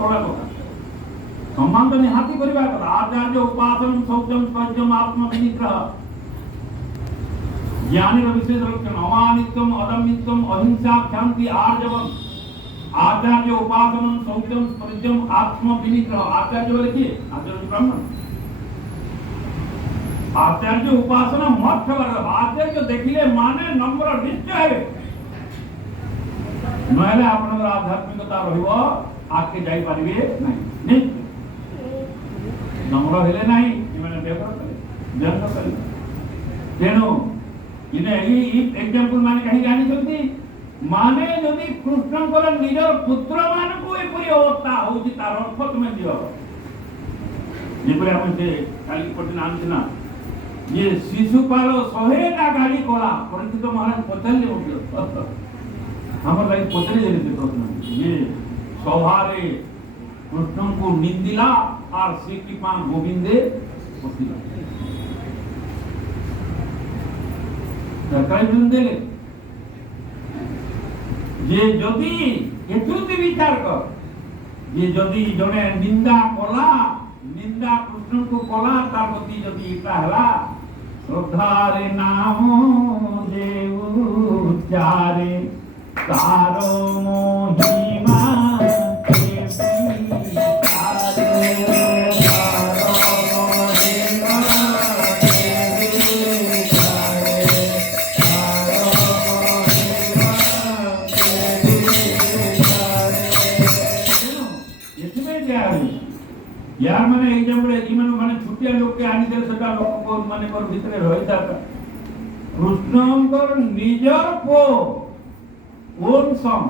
बड़ा कथा सम्मान तो निहाती करवा कथा आचार्य उपासनम शौचम स्वज्यम आत्मविनिग्रह ज्ञानी विशेष लक्षण अमानित्वम अदम्यत्वम अहिंसा क्षांति आर्जवम आचार्य उपासनम शौचम स्वज्यम आत्मविनिग्रह आचार्य बोले कि आचार्य ब्राह्मण आचार्य उपासना मत कर आचार्य देखिले माने नम्र निश्चय नहले आपनकर आध्यात्मिकता रहिबो आके जाई पारिबे नहीं नम्र हेले नहीं इमाने बेकर करे जन्म करे तेनो इने ई एग्जांपल माने कहीं जानि छथि माने यदि कृष्णकर निजर पुत्र मानको एपरि अवस्था होउछि तार अर्थ तुमे दियो जेपरि आपण से काली पटना आनथिना ये शिशुपाल 100टा गाड़ी कोला परिचित महाराज पचले होतो हमर लाइक पचले जेते प्रश्न ये सभारे कृष्ण को निंदिला और श्री कृपा गोविंदे पसिला सरकारी निंदेले ये जदि एतुति विचार कर ये जदि जने निंदा कोला निंदा कृष्ण को कोला तार प्रति जदि इटा हला श्रद्धारे नाम जे उच्चारे तारो महिमा यार माने एग्जांपल इमन माने छुटिया लोग के आनी देले सेटा लोग को माने कर भितरे रहि जाता कृष्णकर निजर को ओन सम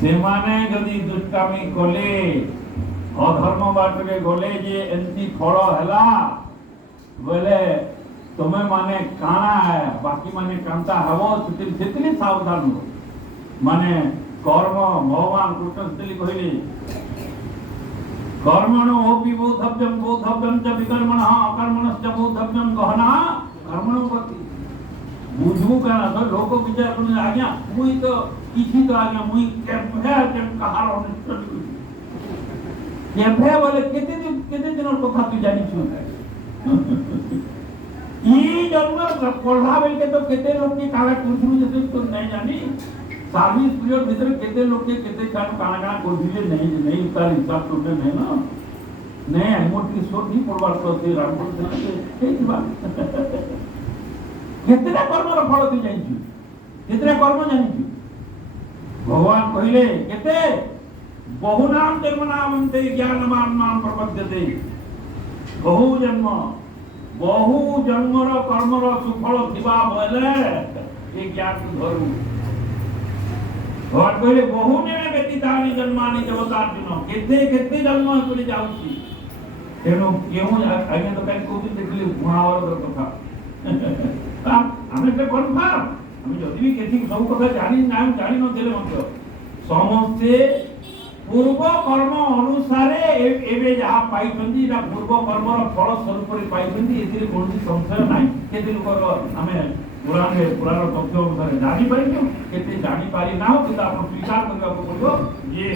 से माने जदी दुष्टामी कले अधर्म बाटरे गले जे एंती फल हला बोले तमे माने काना है बाकी माने कांता हवो सेतली सावधान हो माने कर्म भगवान कृष्ण सेतली कहली कर्मणो होपि बोधव्यम च विकर्मणः अकर्मणश्च बोधव्यम गहना कर्मणो प्रति बुझू काना तो लोक विचार करने आज्ञा मुई तो किछि तो आज्ञा मुई केभे जन कहार अनुष्ठान केभे बोले केते दिन कथा तू जानि छु ई जन्म पढ़ा बेल के तो केते लोग के काला कुछु जते तो नहीं जानी सर्विस पीरियड भीतर केते लोग के केते कान काना को दिले नहीं तार हिसाब तो नहीं ना नहीं मोटी सोच नहीं पड़वार तो ते रामपुर से ठीक बात केतेरा कर्म रो फल तू जानि छु केतेरा कर्म जानि छु भगवान कहिले केते बहुनाम जन्मनामन्ते ज्ञानवान नाम प्रपद्यते बहु जन्मर कर्मर सुफल थिबा बोले ए ज्ञान धरू भगवान कहले बहु नेमे व्यतीतानि जन्मानि देवतार्जुन केते जन्म करे जाउची तेनो केहु आगे तो काई कोबी देखली महाभारत कथा हमें तो कन्फर्म हम जदि भी केथि सब कथा जानि नाम जानि न देले मत समस्ते पूर्व कर्म अनुसारे एबे जहा पाइछंती ना पूर्व कर्मर फल स्वरूप रे पाइछंती एथिरे कोनसी संशय नाही केते लोकर हमें पुराण तथ्य अनुसार जानी पारि केते जानी पारि ना हो किंतु आपण स्वीकार करबा को पड़ो ये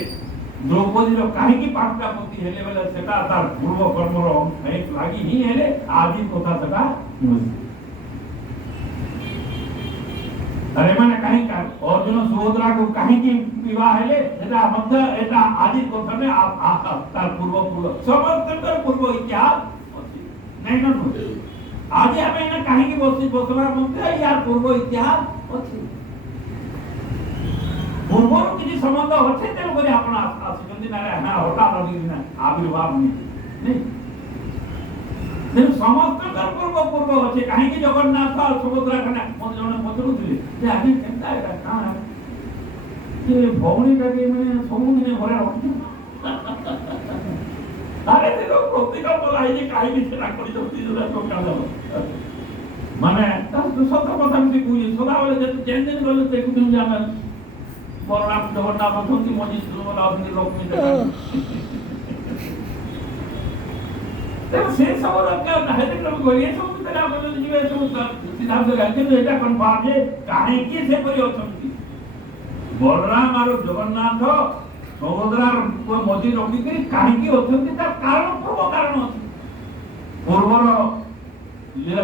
द्रौपदी रो काहे की पाटका पति हेले बेले सेटा तार पूर्व कर्म रो एक लागी ही हेले आदि कथा सेटा अरे माने काहे का अर्जुन सुभद्रा को काहे की विवाह हेले सेटा मध्य एटा आदि कथा में तार पूर्व समस्त पूर्व इतिहास नहीं न आज हमें ना कहीं की बसला मध्य यार पूर्व इतिहास अछि पूर्वरो किछि संबंध अछि तेनु करी आपण आसिकंदी ना हां होता रही ना आविर्भाव नहीं तेनु समस्त पूर्व अछि कहीं की जगन्नाथ और सुभद्रा खना मोर जने पचरुथिले जे आगे केनता एटा काना ये भौणी का के में समुने भरे रखि अरे ते लोग प्रतिका बोलाई जे काहे भी सेना करी जति जरा तो का जाबो माने तार सत कथा भी कुई सदा वाले जे जेन दिन गले ते कुदिन जाना बरनाम जगन्नाथ बसंती मजी सुबला अपनी लोक में देखा ते से सबर का हेते लोग गोलिए सब तेरा बोले जीवे सब सिद्धांत गाते तो एटा कन्फर्म जे काहे की से परि अछंती बलराम और जगन्नाथ ସମୁଦ୍ରର ମଝି ରଖିକରି କାହିଁକି ଅଛନ୍ତି ତାର କାରଣ ପୂର୍ବ କାରଣ ଅଛି। ପୂର୍ବର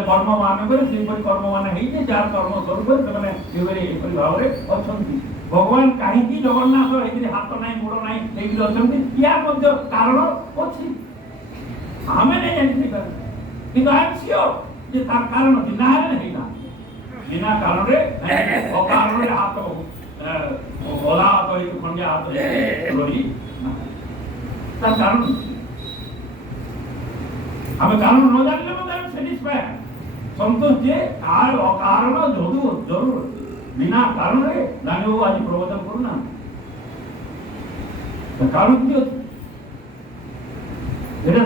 କର୍ମ ମାନଙ୍କରେ ସେହିପରି କର୍ମ ମାନେ ହେଇଛି ଯାହାର କର୍ମ ସ୍ୱରୂପ ସେମାନେ ଏପରି ଭାବରେ ଅଛନ୍ତି। ଭଗବାନ କାହିଁକି ଜଗନ୍ନାଥ ହେଇକିରି ହାତ ନାହିଁ ଗୋଡ଼ ନାହିଁ ହେଇକିରି ଅଛନ୍ତି ୟା ମଧ୍ୟ କାରଣ ଅଛି। ଆମେ ନାଇଁ ଜାଣିପାରିବା କିନ୍ତୁ ଆଇ ଏମ୍ ସିଓର ଯେ ତାର କାରଣ ଅଛି ନାହେଲେ ହେଇନା ବିନା କାରଣରେ ଅକାରଣରେ ହାତ ଅଧା ହାତ ହେଇକି ଖଣ୍ଡିଆ ହାତ ରହି ତାର କାରଣ ଆମେ କାରଣ ନ ଜାଣିଲେ ମଧ୍ୟ ଆମେ ସାଟିସ୍ଫାଏ ସନ୍ତୋଷ ଯେ ତାର ଅକାରଣ ଜରୁର ବିନା କାରଣରେ ଜାଣିବୁ ଆଜି ପ୍ରବଚନ କରୁନା କାରଣ କି ଅଛି এটা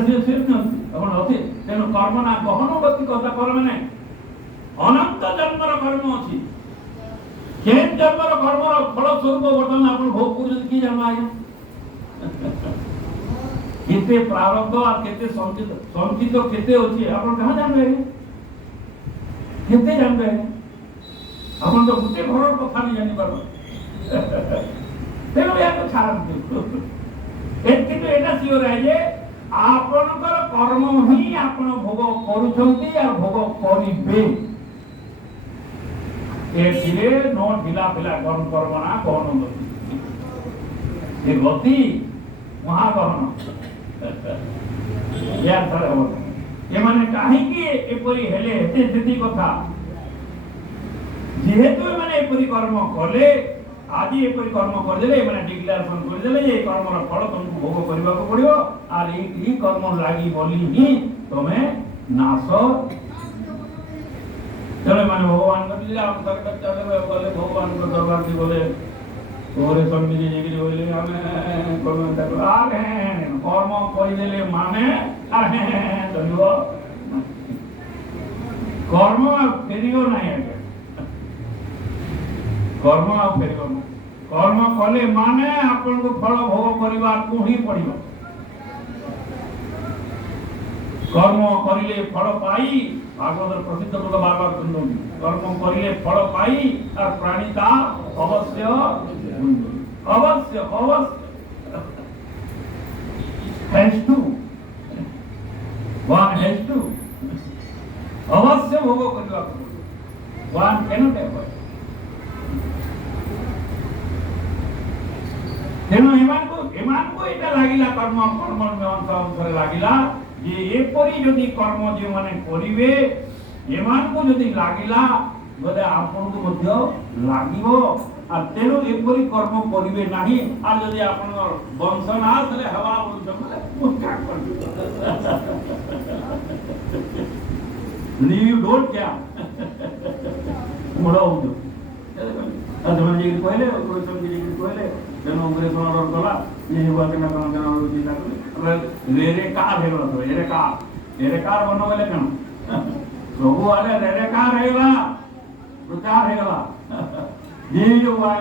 এখন ଅଛି ତେଣୁ କର୍ମ ନା ଗହନ ଗତି କଥା କର୍ମ ନାହିଁ ଅନନ୍ତ ଜନ୍ମର କର୍ମ ଅଛି। କେଉଁ ଜନ୍ମର କର୍ମର ଫଳ ସ୍ୱରୂପ ବର୍ତ୍ତମାନ ଆପଣ ଭୋଗ କରୁଛନ୍ତି କି ଜନ୍ମ ଆଜ୍ଞା କେତେ ପ୍ରାରବ୍ଧ আর କେତେ ସଞ୍ଚିତ କେତେ ଅଛି ଆପଣ କାହା ଜାଣିବେ କେତେ ଜାଣିବେ ଆପଣ ତ ଗୋଟେ ଘରର କଥା ବି ଜାଣିପାର ତେଣୁ ଏହାକୁ ଛାଡ଼ନ୍ତୁ କିନ୍ତୁ ଏଇଟା ସିଓର ଯେ ଆପଣଙ୍କର କର୍ମ ହିଁ ଆପଣ ଭୋଗ କରୁଛନ୍ତି ଆଉ ଭୋଗ କରିବେ ଏଥିରେ ନ ଢିଲା ଫିଲା କର୍ମ ନା ଗହନ ଗତି ଏ ଗତି ମହାଗହନ ଏମାନେ କାହିଁକି ଏପରି ହେଲେ ସେତିକି କଥା ଯେହେତୁ ଏମାନେ ଏପରି କର୍ମ କଲେ ଆଜି ଏପରି କର୍ମ କରିଦେଲେ ଏମାନେ ଡିକ୍ଲାରେସନ କରିଦେଲେ ଯେ କର୍ମର ଫଳ ତମକୁ ଭୋଗ କରିବାକୁ ପଡିବ আর এই কর্ম লাগি বলি হি তুমি নাশ ତେଣୁ ମାନେ ଭଗବାନ କହିଲେ ଆମ ଗଲେ ଭଗବାନ ଦରବାର କି ଗଲେ ଘରେ ସମିତି ଯାଇକିରି କହିଲେ ଆମେ କର୍ମ କରିଦେଲେ ମାନେ ଚଳିବ କର୍ମ ଆଉ ଫେରିବ ନାହିଁ ଆଜ୍ଞା କର୍ମ ଆଉ ଫେରିବ ନାହିଁ କର୍ମ କଲେ ମାନେ ଆପଣଙ୍କୁ ଫଳ ଭୋଗ କରିବାକୁ ହିଁ ପଡିବ কর্ম করিলে ফল পাই ভাগবতের প্রসিদ্ধ কথা বারবার শুনুন কর্ম করিলে ফল পাই আর প্রাণী তা অবশ্য অবশ্য অবশ্য has to one has to অবশ্য ভোগ କରିବାକୁ one cannot avoid ତେଣୁ ଏମାନଙ୍କୁ ଏଇଟା ଲାଗିଲା କର୍ମ ଅନୁସାରେ ଲାଗିଲା যে এপরি যদি কর্ম যে মানে করিবে এমানকু যদি লাগিলা বলে আপনাকে মধ্য লাগিব আর তেণু এপরি কর্ম করিবে নাহি আর যদি আপনার বংশ না আসলে হওয়া বলছ বলে মুখা করবে you don't care মোড়া হতো ସେମାନେ ଯାଇକି କହିଲେ କହିଲେ ତେଣୁ ଅଗ୍ରେସର କଲା ଇଏ ହେବା କେନା କ'ଣ କେନା ଚିନ୍ତା କଲେ ରେରେ କାର ହେଇଗଲା ତ ଏରେ କାର ବନ ଗଲେ କେଣ ସବୁ ଆଡେ ରେରେ କାର ହେଇଗଲା ପ୍ରଚାର ହେଇଗଲା ଯିଏ ଯୋଉ ହେଲା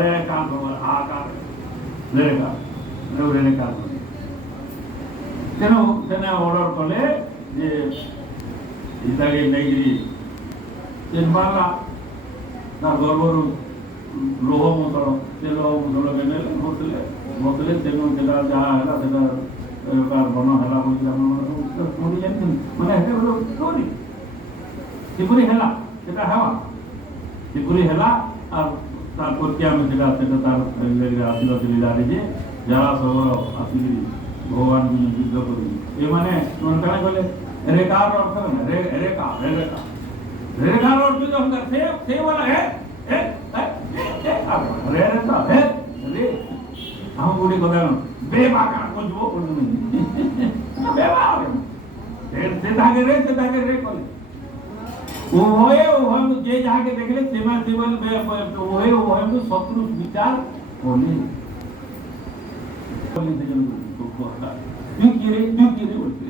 ରେ କାର ହା କାର ରେରେ କାର ତେଣୁ ସେନେ ଅର୍ଡର କଲେ ଯେ ଇତାକେ ନେଇକିରି ଚିନ୍ତା ତା ଗର୍ବରୁ ଲୋହ ମୁସଳ ସେ ଲୋହ ମୁସଳ ନେଲେ ମତଲେ ତେଣୁ ସେଟା ଯାହା ହେଲା ସେଟା ବନ ହେଲା ବୋଲି ଶୁଣି ଜାଣିଛନ୍ତି ମାନେ ହେଟା ଗୋଟେ ଷ୍ଟୋରି କିପରି ହେଲା ସେଟା ହେବା କିପରି ହେଲା ଆଉ ତାର ପ୍ରତି ଆମେ ସେଟା ତାର ଆସିଗତି ଲିଲାରେ ଯେ ଯାହା ସବର ଆସିକିରି ଭଗବାନଙ୍କୁ ଯୁଦ୍ଧ କରିବି ଏମାନେ କାଣା କଲେ ରେକାର ଅର୍ଥ ରେକାର ଅର୍ଥ ସେ ବୋଲା हम गुड़ी को बेबा का को जो को नहीं बेबा से धागे रे कोले ओ हम जे जाके देखले सेमा सेवन ओ हम शत्रु विचार कोले कोले से जन को आता क्यों बोलते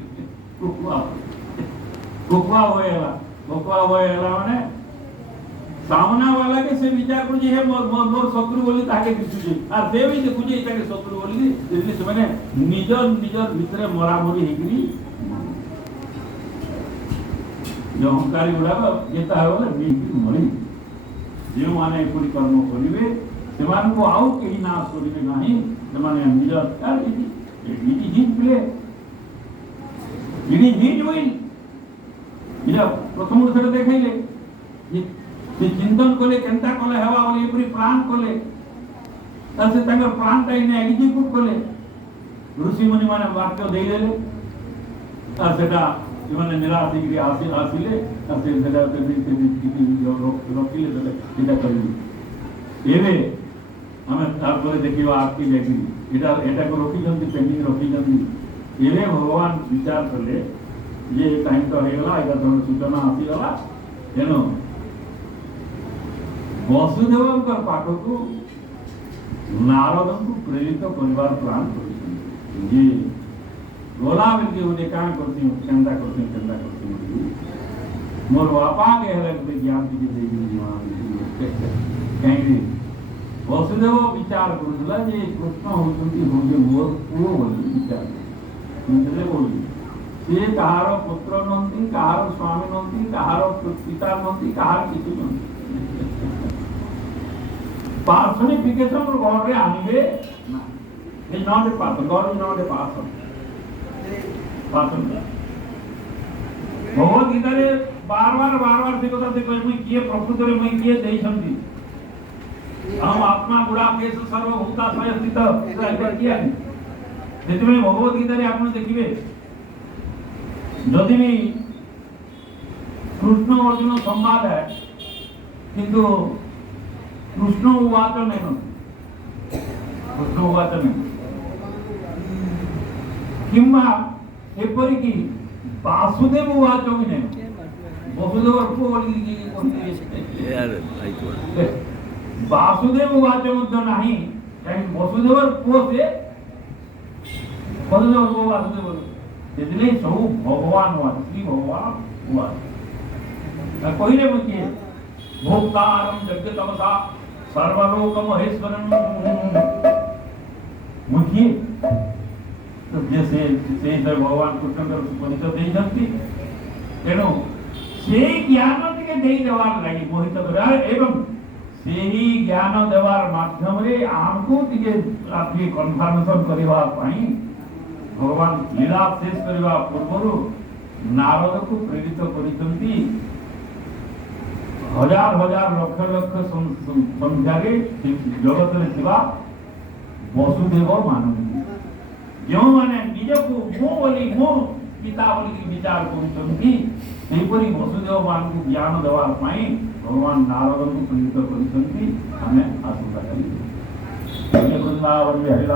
कोकुआ होएला माने सामना वाला के से विचार कर जे है मोर शत्रु बोली ताके दिसुजे आ से भी देखुजे ताके शत्रु बोली इसलिए से माने निजर भीतर मरा मरी हेकरी जो अहंकारी गुड़ा जेता है बोले नीति मरी जो माने पूरी कर्म करिवे ସେମାନଙ୍କୁ ଆଉ କେହି ନାଶ କରିବେ ନାହିଁ। ସେମାନେ ନିଜ ପ୍ଲେ ପ୍ରଥମରୁ ସେଟା ଦେଖେଇଲେ ସେ ଚିନ୍ତନ କଲେ କେନ୍ତା କଲେ ହେବା ବୋଲି ଏପରି ପ୍ଲାନ୍ କଲେ ସେ ତାଙ୍କର ପ୍ଲାନ୍ଟା ଏକ୍ଜିକ୍ୟୁଟ୍ କଲେ। ଋଷିମୁନି ମାନେ ବାକ୍ୟ ଦେଇଦେଲେ ସେଟା ସେମାନେ ନିରାଶ ହେଇକି ଆସିଲେ ସେଟା ରଖିଲେ ସେଟା କରିବେ। ଏବେ ଆମେ ତାପରେ ଦେଖିବା ଆଗକି ଯାଇକି ଏଟାକୁ ରଖିଛନ୍ତି ପେଣ୍ଡିଂ ରଖିଛନ୍ତି। ଏବେ ଭଗବାନ ବିଚାର କଲେ ଯେ ଟାଇମ୍ ତ ହେଇଗଲା, ଏଇଟା ଧର ସୂଚନା ଆସିଗଲା, ତେଣୁ ବସୁଦେବଙ୍କ ପାଖକୁ ନାରଦଙ୍କୁ ପ୍ରେରିତ କରିବାର ପ୍ଲାନ୍ କରିଛନ୍ତି ଯେ ଗଲା ବେଳକେ ଗୋଟେ କାଣ କରିଛି କେନ୍ତା କରିଛି ମୋର ବାପାକେ ହେଲେ ଗୋଟେ ଜ୍ଞାନ ଟିକେ ଦେଇକିରି ଯିବା କାହିଁକି ବସୁଦେବ ବିଚାର କରୁଥିଲା ଯେ କୃଷ୍ଣ ହଉଛନ୍ତି ମୋର ପୁଅ ବୋଲି ବିଚାର ବୋଲି ସେ କାହାର ପୁତ୍ର ନୁହନ୍ତି, କାହାର ସ୍ୱାମୀ ନୁହନ୍ତି, କାହାର ପିତା ନୁହନ୍ତି, କାହାର କିଛି ନୁହନ୍ତି। Personification of God anyway is not a person. God is not a person. Bhagavad Gita रे बार बार से कथा से कोई मुई किए प्रकृति रे मुई किए देइछंती हम आत्मा गुड़ा केश सर्वभूता स्वयं स्थित इधर किया जेते में भगवत गीता रे आपन देखिबे जदि भी कृष्ण अर्जुन संवाद है किंतु कृष्ण उवाच नहीं कृष्ण उवाच नहीं किंवा एपरिकी वासुदेव उवाच भी नहीं वसुदेव वासुदेव उवाच मध्य नहीं कहीं वसुदेव पुओ से वसुदेव को वासुदेव इसलिए सब भगवान हुआ श्री भगवान हुआ कहले मुझे भोक्तारं जगतमसा सर्वलोक महेश्वरम मुझे तो जैसे भगवान कृष्ण परिचय देइछंती तेणु से ज्ञान टिके देई देवार लागि मोहित करा एवं सेही ज्ञान देवार माध्यम रे आमको टिके आपके कन्फर्मेशन करिवा पई भगवान लीला शेष करिवा पूर्वरु नारद को प्रेरित करिसंती हजार हजार लक्ष लक्ष संख्या जगत में थिबा वसुदेव मानव जो माने निजको मो बोली मो पिता बोली विचार करूछंती सेपरी वसुदेव मान को ज्ञान देवा पाई भगवान नारद को प्रेरित करिसंती हमें आशा करी। वृंदावन विहारी